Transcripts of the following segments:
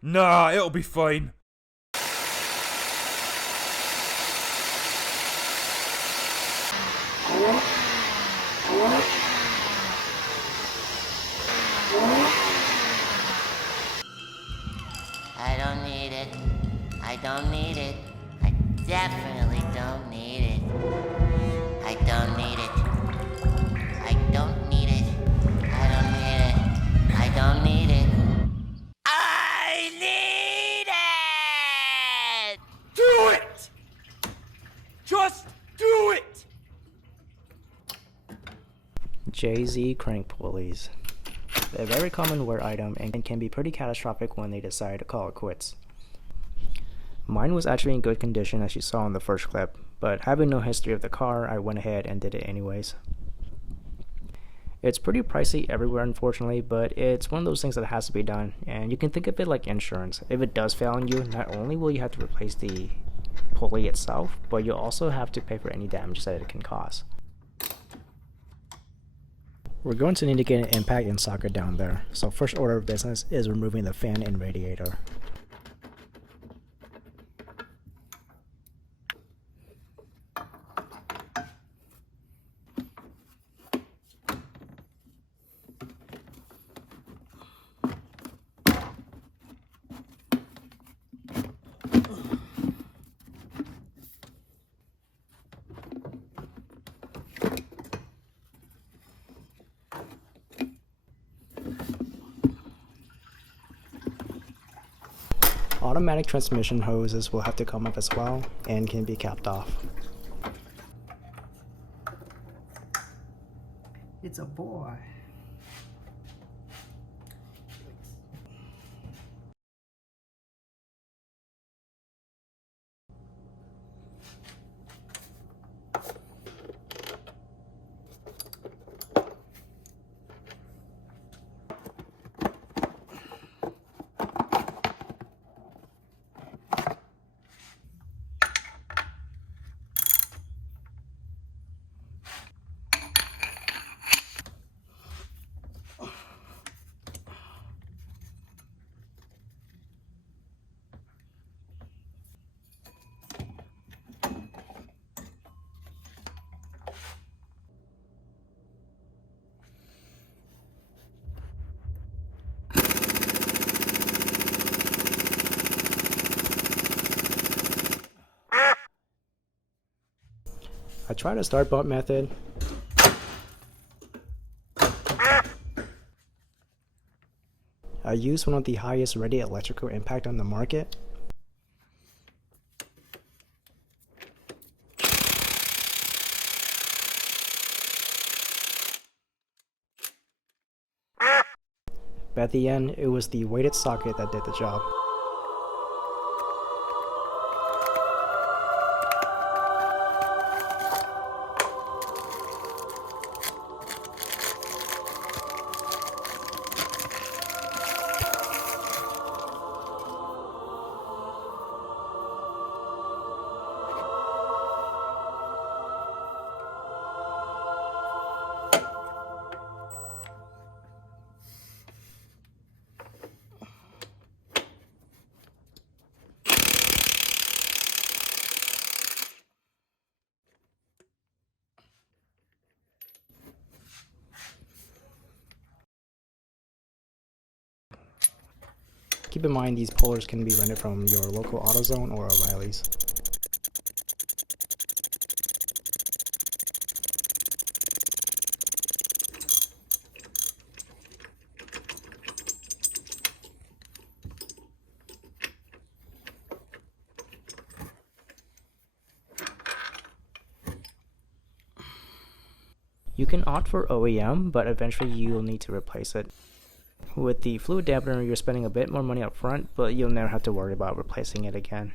Nah, it'll be fine. I don't need it. I don't need it. I definitely don't need it. I don't need it. I don't need it. I don't need it. I don't need it. I need it! Do it! Just do it! JZ crank pulleys. They're a very common wear item and can be pretty catastrophic when they decide to call it quits. Mine was actually in good condition as you saw in the first clip, but having no history of the car, I went ahead and did it anyways. It's pretty pricey everywhere unfortunately, but it's one of those things that has to be done, and you can think of it like insurance. If it does fail on you, not only will you have to replace the pulley itself, but you'll also have to pay for any damage that it can cause. We're going to need to get an impact and socket down there, so first order of business is removing the fan and radiator. Automatic transmission hoses will have to come up as well and can be capped off. It's a boy. I tried a start bump method. I used one of the highest rated electrical impact on the market. But at the end, it was the weighted socket that did the job. Keep in mind these pullers can be rented from your local AutoZone or O'Reilly's. You can opt for OEM, but eventually you'll need to replace it. With the Fluidampr, you're spending a bit more money up front, but you'll never have to worry about replacing it again.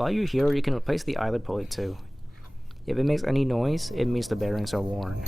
While you're here, you can replace the eyelet pulley too. If it makes any noise, it means the bearings are worn.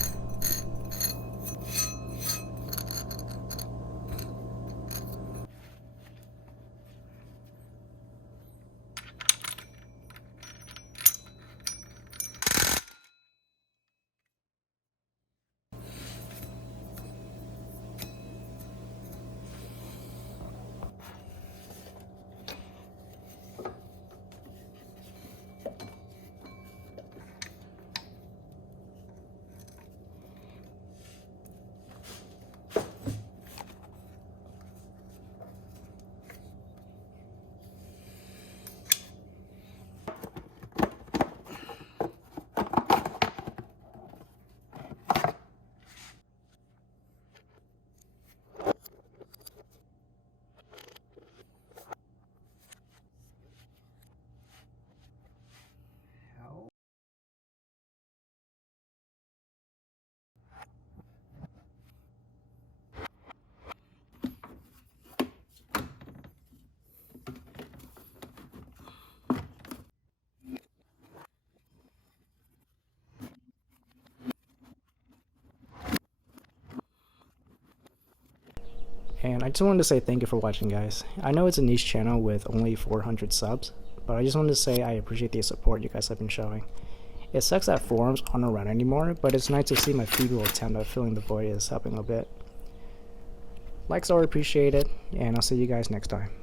And I just wanted to say thank you for watching, guys. I know it's a niche channel with only 400 subs, but I just wanted to say I appreciate the support you guys have been showing. It sucks that forums aren't around anymore, but it's nice to see my feeble attempt at filling the void is helping a bit. Likes are appreciated, and I'll see you guys next time.